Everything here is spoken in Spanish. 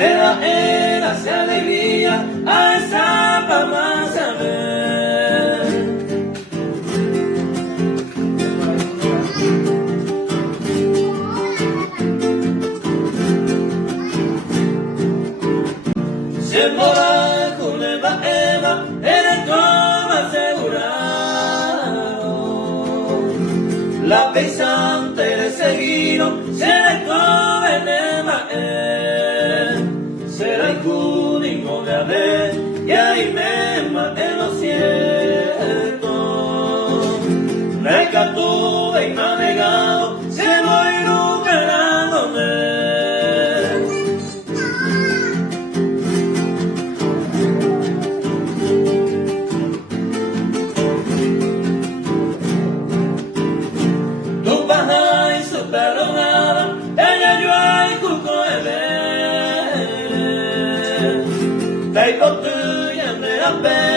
le da eras y alegría a esa palma saber. Siempre con Eva, eres todo asegurado. La pesante de seguido, será como venema, será el cúnico de haber, y ahí mismo en los ciertos. Recatuve y navegado, se voy recuperándome. Perdonada, ella yo hay cuco de ver. Te hipotuya de la pena.